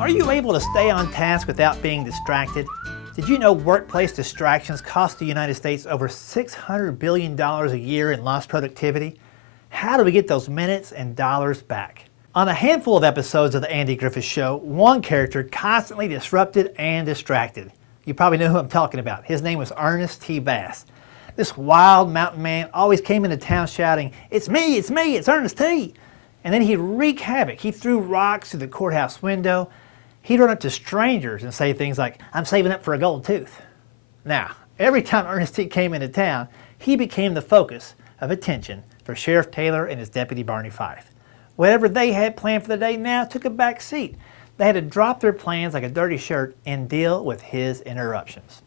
Are you able to stay on task without being distracted? Did you know workplace distractions cost the United States over $600 billion a year in lost productivity? How do we get those minutes and dollars back? On a handful of episodes of The Andy Griffith Show, one character constantly disrupted and distracted. You probably know who I'm talking about. His name was Ernest T. Bass. This wild mountain man always came into town shouting, it's me, it's Ernest T. And then he'd wreak havoc. He threw rocks through the courthouse window. He'd run up to strangers and say things like, I'm saving up for a gold tooth. Now, every time Ernest T. came into town, he became the focus of attention for Sheriff Taylor and his deputy Barney Fife. Whatever they had planned for the day now took a back seat. They had to drop their plans like a dirty shirt and deal with his interruptions.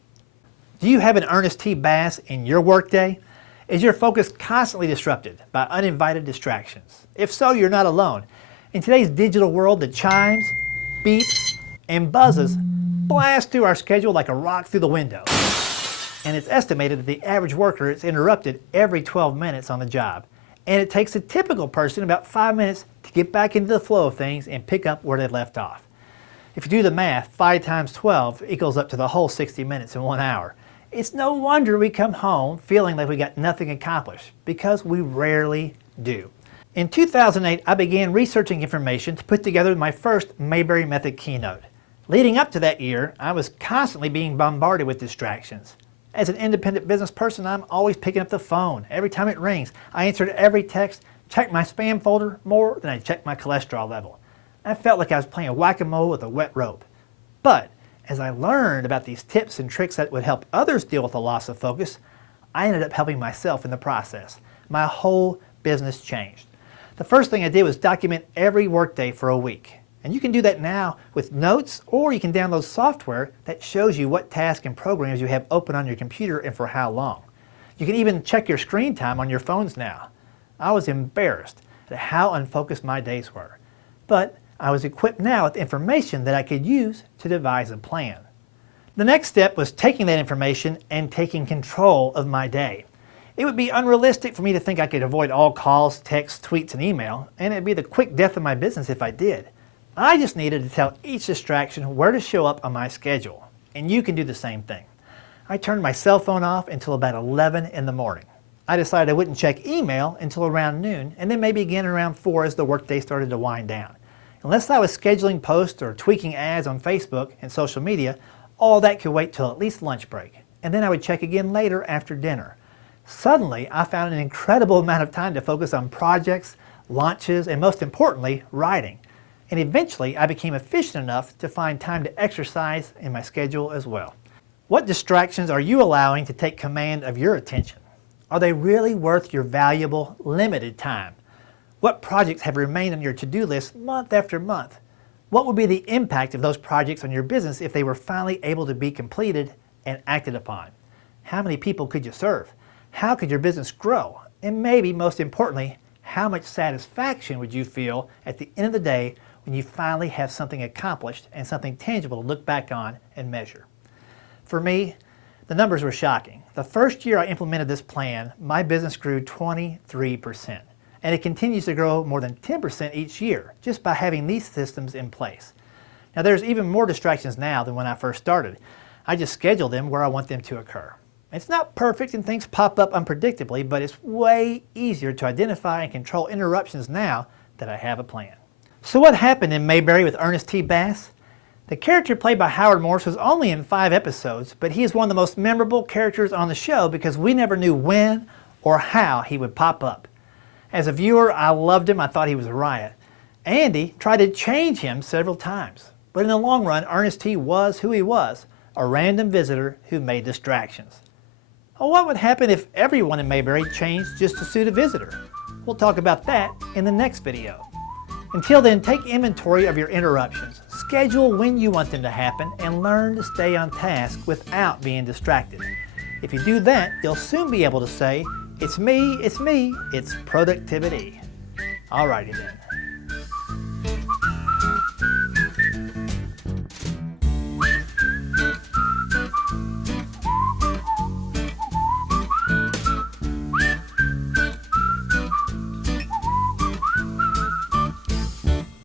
Do you have an Ernest T. Bass in your workday? Is your focus constantly disrupted by uninvited distractions? If so, you're not alone. In today's digital world, the chimes, beeps, and buzzes blast through our schedule like a rock through the window. And it's estimated that the average worker is interrupted every 12 minutes on the job. And it takes a typical person about 5 minutes to get back into the flow of things and pick up where they left off. If you do the math, 5 times 12 equals up to the whole 60 minutes in 1 hour. It's no wonder we come home feeling like we got nothing accomplished, because we rarely do. In 2008, I began researching information to put together my first Mayberry method keynote. Leading up to that year, I was constantly being bombarded with distractions. As an independent business person, I'm always picking up the phone. Every time it rings, I answered every text, checked my spam folder more than I checked my cholesterol level. I felt like I was playing whack-a-mole with a wet rope. But as I learned about these tips and tricks that would help others deal with a loss of focus, I ended up helping myself in the process. My whole business changed. The first thing I did was document every workday for a week. And you can do that now with notes, or you can download software that shows you what tasks and programs you have open on your computer and for how long. You can even check your screen time on your phones now. I was embarrassed at how unfocused my days were. But I was equipped now with information that I could use to devise a plan. The next step was taking that information and taking control of my day. It would be unrealistic for me to think I could avoid all calls, texts, tweets, and email, and it'd be the quick death of my business if I did. I just needed to tell each distraction where to show up on my schedule, and you can do the same thing. I turned my cell phone off until about 11 in the morning. I decided I wouldn't check email until around noon, and then maybe again around 4 as the workday started to wind down. Unless I was scheduling posts or tweaking ads on Facebook and social media, all that could wait till at least lunch break, and then I would check again later after dinner. Suddenly, I found an incredible amount of time to focus on projects, launches, and most importantly, writing. And eventually, I became efficient enough to find time to exercise in my schedule as well. What distractions are you allowing to take command of your attention? Are they really worth your valuable, limited time? What projects have remained on your to-do list month after month? What would be the impact of those projects on your business if they were finally able to be completed and acted upon? How many people could you serve? How could your business grow? And maybe most importantly, how much satisfaction would you feel at the end of the day when you finally have something accomplished and something tangible to look back on and measure? For me, the numbers were shocking. The first year I implemented this plan, my business grew 23%. And it continues to grow more than 10% each year just by having these systems in place. Now there's even more distractions now than when I first started. I just schedule them where I want them to occur. It's not perfect and things pop up unpredictably, but it's way easier to identify and control interruptions now that I have a plan. So what happened in Mayberry with Ernest T. Bass? The character played by Howard Morris was only in 5 episodes, but he is one of the most memorable characters on the show because we never knew when or how he would pop up. As a viewer, I loved him. I thought he was a riot. Andy tried to change him several times, but in the long run, Ernest T. was who he was, a random visitor who made distractions. Well, what would happen if everyone in Mayberry changed just to suit a visitor? We'll talk about that in the next video. Until then, take inventory of your interruptions, schedule when you want them to happen, and learn to stay on task without being distracted. If you do that, you'll soon be able to say, it's me, it's productivity. Alrighty then.